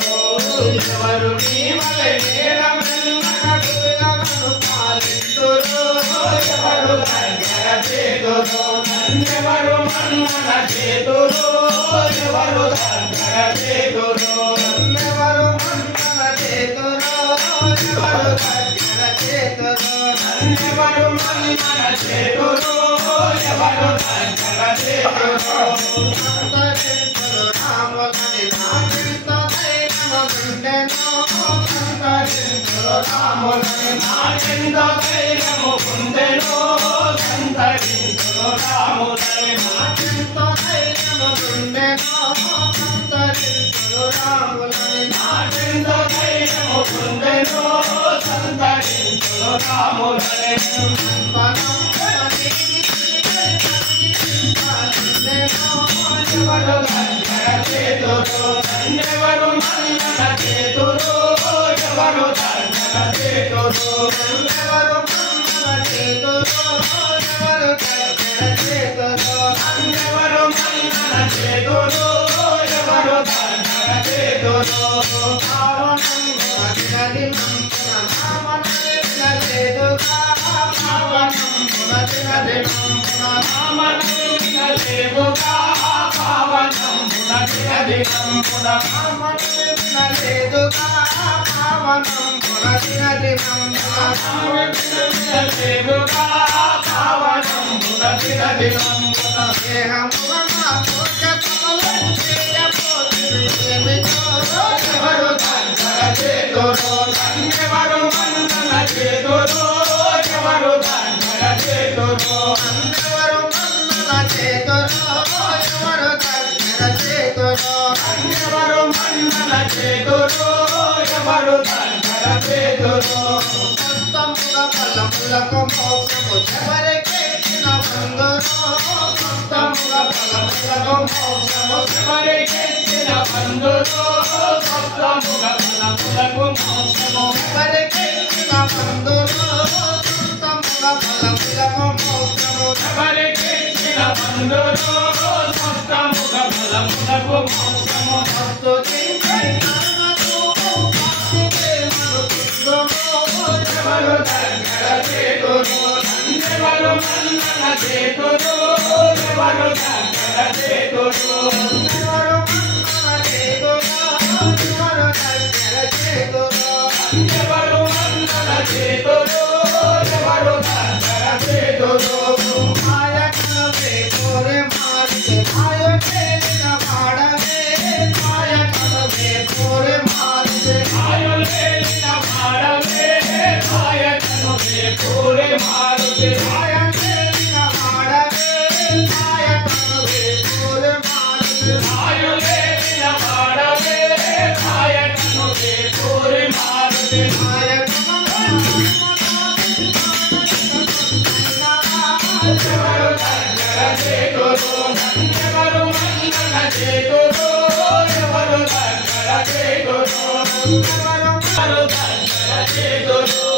ఎవరు నీ వలె నేరమెల్లగడుగమను పాలింతురు ఎవరు దగ్గర చేతురు నన్నెవరు మన్నన చేతురు ఎవరు దగ్గర చేతురు నన్నెవరు మన్నన చేతురు ఎవరు దగ్గర చేతురు నన్నెవరు మన్నన చేతురు ఎవరు దగ్గర చేతురు అంతరింతురు రాములని నాకింత ధైర్యముండెను అంతరింతురు రాములని నాకింత ధైర్యముండెను అంతరింతురు రాములని నాకింత ధైర్యముండెను అంతరింతురు రాములని నాకింత ధైర్యముండెను అంతరింతురు రాములని ఎవరు దగ్గర చేతురు నన్నెవరు మన్నన చేతురు ఎవరు దగ్గర చేతురు నన్నెవరు మన్నన చేతురు ఎవరు దగ్గర చేతురు నన్నెవరు మన్నన చేతురు ఎవరు దగ్గర చేతురు పావనమునది నంపున నామనలేదుగా పావనమునది నంపున నామనలేదుగా పావనమునది నంపున పావనమునది నంపున పావనమునది నంపున దేహమున పూజకములు చేయబోతురు ఎవరు దగ్గర చేతురు నన్నెవరు మన్నన చేతురు ఎవరు దగ్గర చేతురు నన్నెవరు మన్నన చేతురు ఎవరు దగ్గర చేతురు నన్నెవరు మన్నన చేతురు ఎవరు దగ్గర చేతురు సప్తముల ఫలములకు మోక్షము ఎవరికెక్కిన బంధురు సప్తముల ఫలములకు మోక్షము ఎవరికెక్కిన బంధురు సప్తముల ఫలములకు మోక్షము ఎవరికెక్కిన బంధురు సప్తముల ఫలములకు మోక్షము ఎవరికెక్కిన బంధురు సప్తముల ఫలములకు మోక్షము ఎవరు దగ్గర చేతురు నన్నెవరు మన్నన చేతురు ఎవరు దగ్గర చేతురు ఎవరు మన్నన చేతురు ఎవరు దగ్గర చేతురు నన్నెవరు మన్నన చేతురు ఎవరు దగ్గర చేతురు మాయకలవే కోరే మారితే మాయకేలిన వాడవే మాయకలవే కోరే మారితే మాయలేలిన వాడవే మాయకలవే కోరే మారితే మాయలేలిన వాడవే మాయకలవే కోరే మారితే మాయలేలిన వాడవే మాయకలవే కోరే మారితే ఎవరు దగ్గర చేతురు నన్నెవరు మన్నన చేతురు ఎవరు దగ్గర చేతురు ఎవరు దగ్గర చేతురు